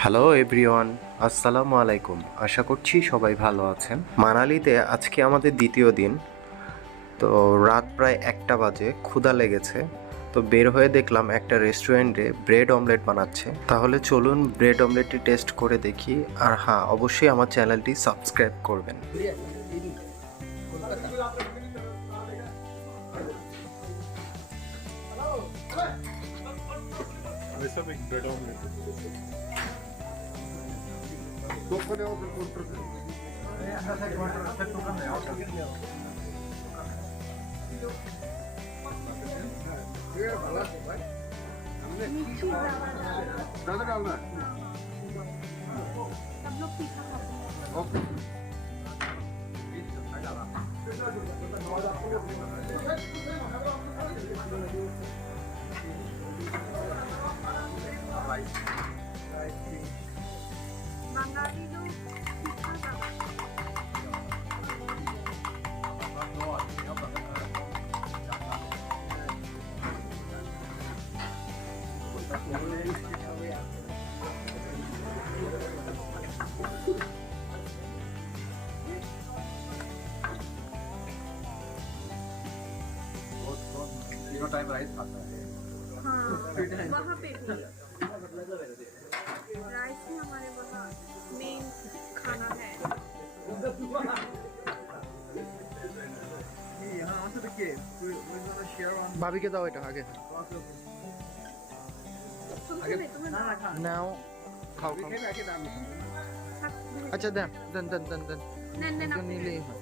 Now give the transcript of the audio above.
Hello everyone, আসসালামু আলাইকুম। আশা করছি সবাই ভালো আছেন। মানালিতে আজকে আমাদের দ্বিতীয় দিন। তো রাত প্রায় 1টা বাজে, ক্ষুধা লেগেছে। তো বের হয়ে দেখলাম একটা রেস্টুরেন্টে ব্রেড অমলেট বানাচ্ছে। তাহলে চলুন ব্রেড অমলেটটি টেস্ট করে দেখি। আর হ্যাঁ, অবশ্যই আমার চ্যানেলটি সাবস্ক্রাইব করবেন। वैसा भी ब्रेड ऑमलेट ज्यादा डालना है। सब लोग तीखा खाते हैं। ओके बंगाली लोग तीखा खाते तीनों टाइम राइस खाता है। हैं। हाँ, वहाँ पे भी राइस ही हमारे वहाँ मेन खाना है। भाभी के दाओ এটা আগে तुम्हें নাও খাও খাও আচ্ছা দেন দেন দেন দেন দেন नहीं नहीं নিলেই হয়